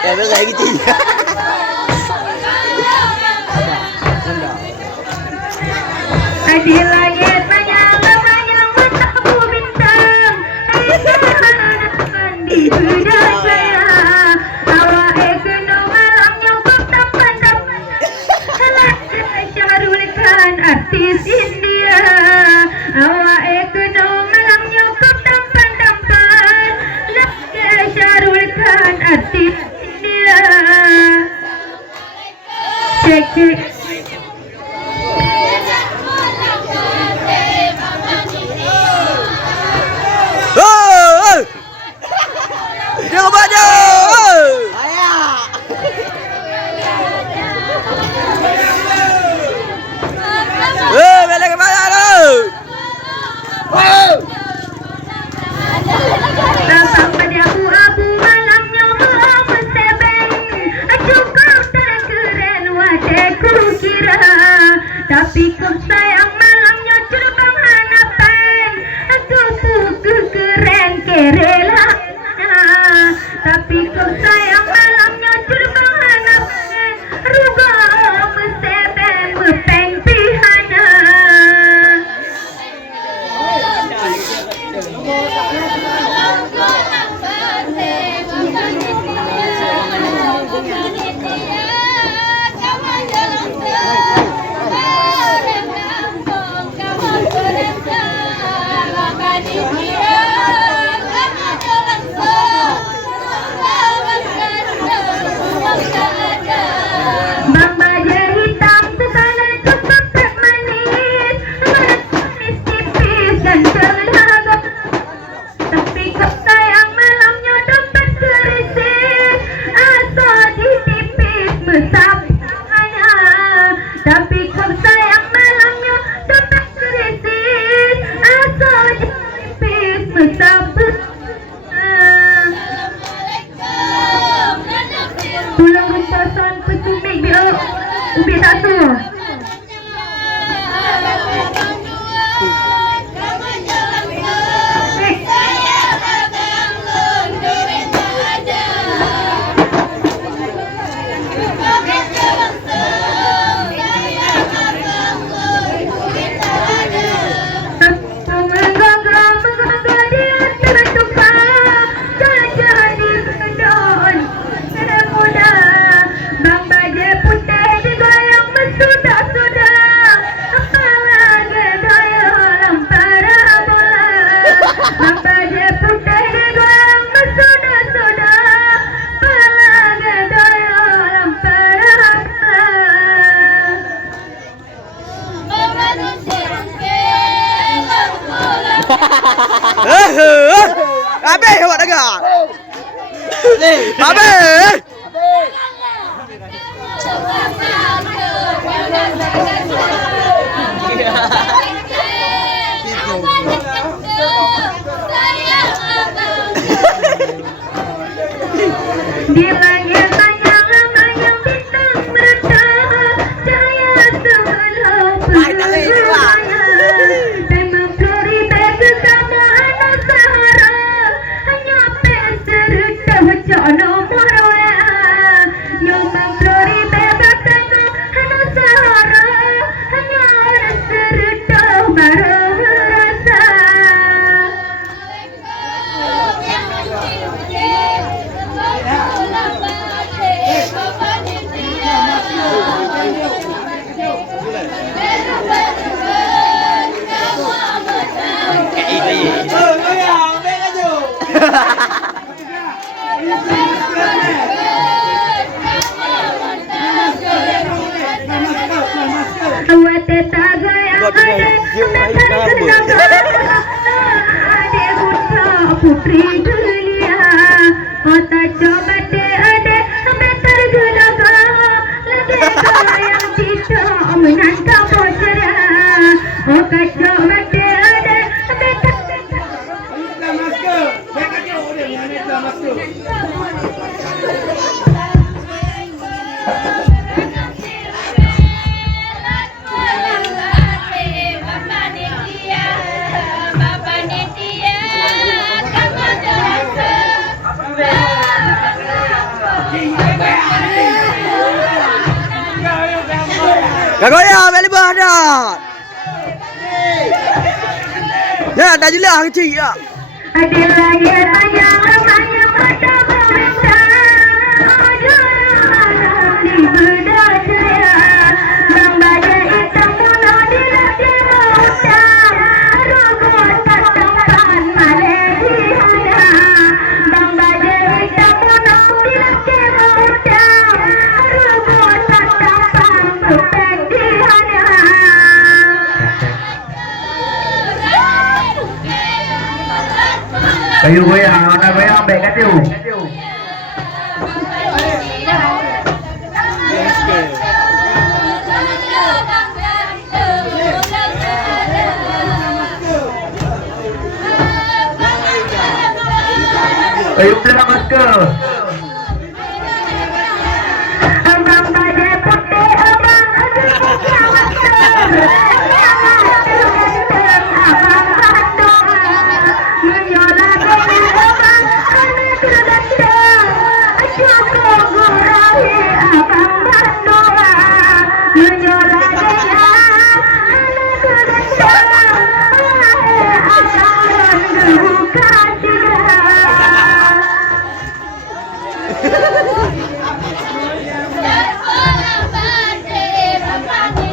Kalau saya gitu ya. Di langit menyala-nyala mataku bintang, di benak saya awak ekonom malam nyokok tampan-tampan Syahrul Khan artis India, awak ekonom malam nyokok tampan-tampan Syahrul Khan artis India. Cek Dia kebaca. Ayah. Balik kebaca tu. Nampak pada abu-abu malamnya bersebeng, cukup terkeren wajahku kira, tapi kau sayang malamnya terbang hanapan, aku tuh keren kerela. Tapi kau sayang malamnya terbang hanapan, ruga bersebeng berpeng pihana. Bang Baja hitam kepala cukup manis, manis tipis dan terlaga. Tapi kau sayang malamnya dompet kerisik, asal ditipis mesapanya. Tapi kau sayang malamnya dompet kerisik, asal ditipis mesapanya. Pulang rumpasan pesumik dia ubi satu. Bang Baja putih digoyang bersudah-sudah, apalagi daya lempara bola. Bang Baja putih digoyang bersudah-sudah, apalagi daya lempara Eh, habis awak dengar. Habis. Di langit menyala-nyala bintang merata, cahaya sebelum bercahaya. Memang Florida bersama anak Sahara, hanya peserta wajah nomor WA. Memang Florida bersama anak Sahara, hanya peserta baru rasa. Awak tetap goyang ada buta putri dunia, otak coba ada meter gelaga, lagi goyang cita menangkap bocera, otak coba ada meter. Gak goyang, balik badan. Nah, dah jelas kecil ya. Ada lagi banyak pada bangsa, ada di berdaya, lembaga hitam mudah dilatih muda, robot katakan Malaysia, lembaga hitam mudah dilatih muda, robot katakan kepedihannya. Kayu goyang, anak goyang ambek kayu. Kayu terima masker. Abang badai putih, abang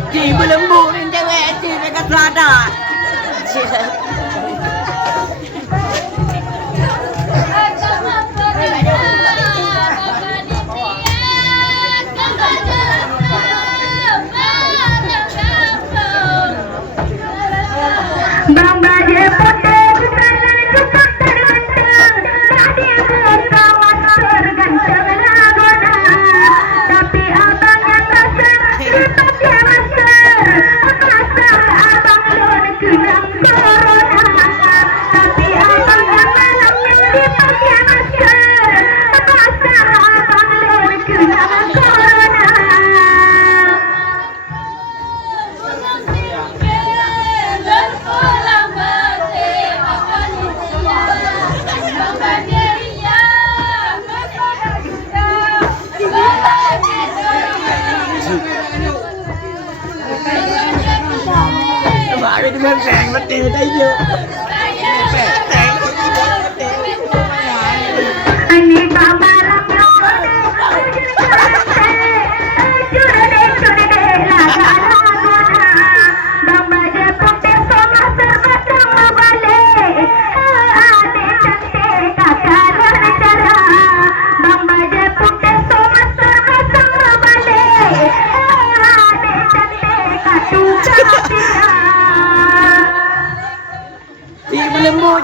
Cik berlembu ni cewek cik dekat selada. Bang badai putih bukanlah cepat terganteng, tadi berkawan terganteng lagoda, tapi abang yang pasang dipakai masker, pasang abang lon kena corona, tapi abang yang malamnya dipakai masker, pasang abang lon kena corona. Baru dengan seng mati dah je. Ani baba lamnya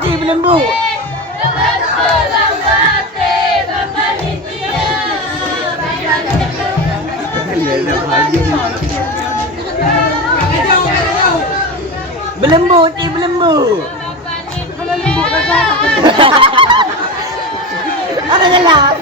Cik berlembu. Berlembu, cik berlembu. Ada gelap.